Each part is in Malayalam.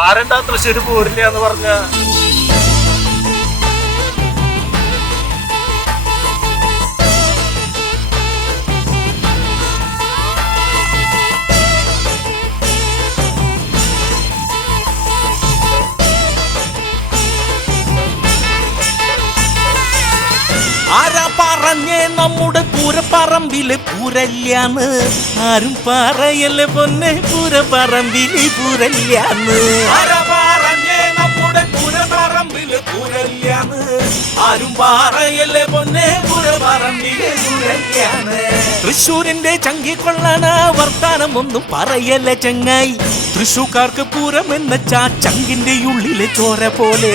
ആരണ്ടാ തൃശ്ശൂര് പോരില്ല എന്ന് പറഞ്ഞ ആരാ പറഞ്ഞേ നമ്മുടെ പൂരപ്പറമ്പില് പൂരല്ലാന്ന്? ആരും പറയല്ലേ പൊന്നെ പൂരപ്പറമ്പില് പൂരല്ലാന്ന്. ആരാ പറഞ്ഞേ നമ്മുടെ പൂരപ്പറമ്പില് പൂരല്ലാന്ന്? ആരും പറയല്ലേ പൊന്നെ പൂരപ്പറമ്പില് പൂരല്ലാന്ന്. തൃശ്ശൂരിന്റെ ചങ്കിക്കൊള്ളാന വർത്താനം ഒന്നും പറയല്ലേ ചങ്ങായി. തൃശ്ശൂർക്കാർക്ക് പൂരം എന്നുവെച്ചാ ചങ്കിന്റെ ഉള്ളിലെ ചോര പോലെ.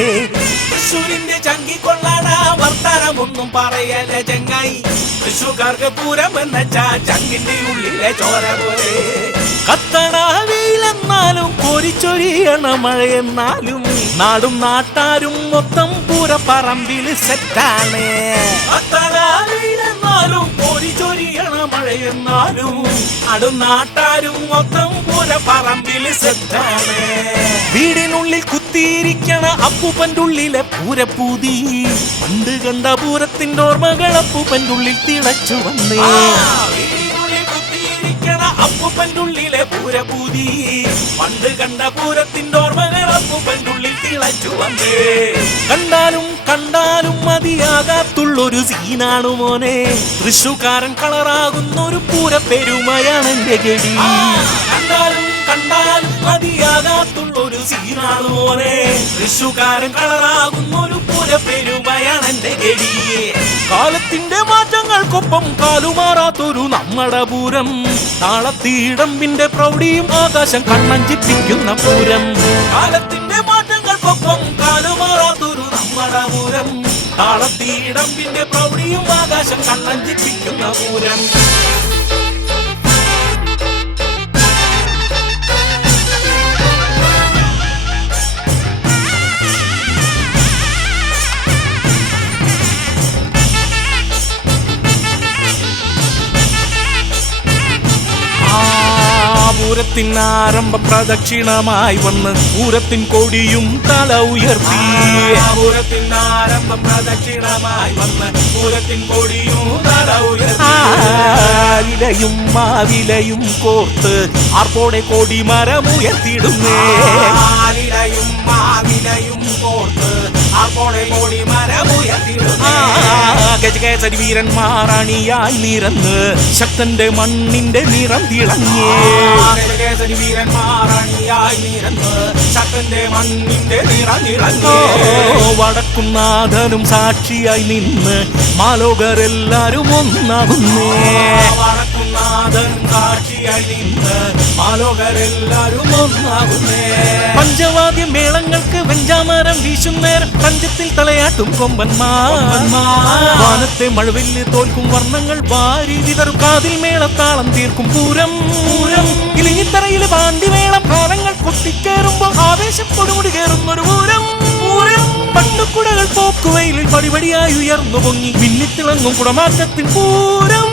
തൃശ്ശൂരിന്റെ ചങ്കിക്കൊള്ളാന വർത്താനമൊന്നും പറയല്ലേ ചങ്ങായി. തൃശ്ശൂർക്കാർക്ക് പൂരം എന്നുവെച്ചാ ചങ്കിന്റെ ഉള്ളിലെ ചോര പോലെ. കത്തണ വെയിലെന്നാലും കോരിച്ചൊരിയണ മഴയെന്നാലും നാടും നാട്ടാരും മൊത്തം പൂരപ്പറമ്പില് സെറ്റാണ്. കത്തണ വെയിലെന്നാലും കോരിച്ചൊരിയണ മഴയെന്നാലും നാടും നാട്ടാരും മൊത്തം പൂരപ്പറമ്പില് സെറ്റാണ്. വീടിനുള്ളിൽ കുത്തിയിരിക്കണ അപ്പൂപ്പൻ്റെ ഉള്ളിലെ പൂരപ്പൂതി പണ്ട് കണ്ട പൂരത്തിന്റെ ഓർമ്മകൾ അപ്പൂപ്പൻ്റെ ഉള്ളിൽ തിളച്ചു വന്നേ. വീടിനുള്ളിൽ കുത്തിയിരിക്കണ അപ്പൂപ്പൻ്റെ ഉള്ളിലെ പൂരപ്പൂതി പണ്ട് കണ്ട പൂരത്തിന്റെ ഓർമ്മകൾ അപ്പൂപ്പൻ്റെ ഉള്ളിൽ തിളച്ചു വന്നേ. കണ്ടാലും കണ്ടാലും മതിയാകാത്തുള്ളൊരു സീനാണു മോനെ. തൃശ്ശൂക്കാരൻ കളറാകുന്ന ഒരു പൂരപ്പെരുമയാണ് എന്റെ ഗടി. കണ്ടാലും കണ്ടാലും മതിയാകാത്തുള്ളൊരു സീനാണു മോനെ. തൃശ്ശൂക്കാരൻ കളറാകുന്ന ഒരു പൂരപ്പെരുമയാണ് എന്റെ ഗടി. കാലത്തിന്റെ മാറ്റങ്ങൾക്കൊപ്പം കാലുമാറാത്തൊരു നമ്മടെ പൂരം. താളത്തീടമ്പിന്റെ പ്രൗഢിയും ആകാശം കണ്ണഞ്ചിപ്പിക്കുന്ന പൂരം. കാലത്തിന്റെ മാറ്റങ്ങൾക്കൊപ്പം കാലുമാറാത്തൊരു നമ്മടെ പൂരം. താളത്തീടമ്പിന്റെ പ്രൗഢിയും ആകാശം കണ്ണഞ്ചിപ്പിക്കുന്ന പൂരം. പൂരത്തിനാരംഭ പ്രദക്ഷിണമായി വന്ന് പൂരത്തിൻ കൊടിയും തല ഉയർത്തി. പൂരത്തിനാരംഭ പ്രദക്ഷിണമായി വന്ന് പൂരത്തിൻ കൊടിയും തല ഉയർത്തി. വിലയും മാവിലയും കോർത്ത് ആർപ്പോടെ കൊടിമരമുയർത്തിടുന്നേ. വിലയും മാവിലയും കോർത്ത് ആർപ്പോടെ കൊടിമരമുയർത്തിടുന്നേ. ഗജകേസരി വീരന്മാരണിയായി നിരന്ന് ശക്തന്റെ മണ്ണിന്റെ നിറം തിളങ്ങിയേ. ഗജകേസരി വീരന്മാരണിയായി നിരന്ന് ശക്തന്റെ മണ്ണിന്റെ നിറം തിളങ്ങിയേ. വടക്കുംനാഥനും സാക്ഷിയായി നിന്ന് മാലോകരെല്ലാരും ഒന്നാകുന്നേ. വടക്കുംനാഥനും സാക്ഷിയായി നിന്ന് മാലോകരെല്ലാരും ഒന്നാകുന്നേ. പഞ്ചവാദ്യ മേളങ്ങൾക്ക് വെഞ്ചാമരം വീശുന്നേരം പഞ്ചത്തിൽ തലയാട്ടും കൊമ്പന്മാർ. വാനത്തെ മഴവില്ല് തോൽക്കും വർണ്ണങ്ങൾ വാരി വിതറും കാതിൽ മേളത്താളം തീർക്കും പൂരം. പൂരം ഇലിഞ്ഞിത്തറയില് പാണ്ടിമേളം കാലങ്ങൾ കൊട്ടിക്കേറുമ്പോ ആവേശപ്പൊടുമുടി കയറുന്നൊരു പൂരം. പൂരം പണ്ടുകുടകൾ പോക്കുവയിലിൽ പടിപടിയായി ഉയർന്നു പൊങ്ങി മിന്നിത്തിളങ്ങും കുടമാറ്റത്തിൻ പൂരം.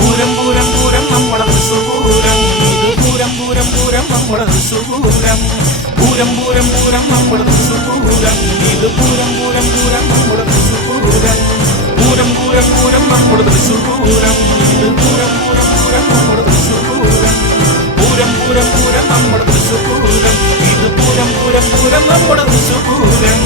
പൂരം പൂരം പൂരം നമ്മുടെ തൃശ്ശൂരം. പൂരം പൂരം പൂരം നമ്മുടെ തൃശ്ശൂരം. പൂരം പൂരം പൂരം നമ്മുടെ തൃശ്ശൂരം. ഇത് പൂരം പൂരം പൂരം നമ്മുടെ തൃശ്ശൂരം. പൂരം പൂരം പൂരം നമ്മുടെ തൃശ്ശൂരം. ഇത് പൂരം പൂരം പൂരം നമ്മുടെ തൃശ്ശൂരം. പൂരം പൂരം പൂരം നമ്മുടെ തൃശ്ശൂരം. ഇത് പൂരം പൂരം പൂരം നമ്മുടെ തൃശ്ശൂരം.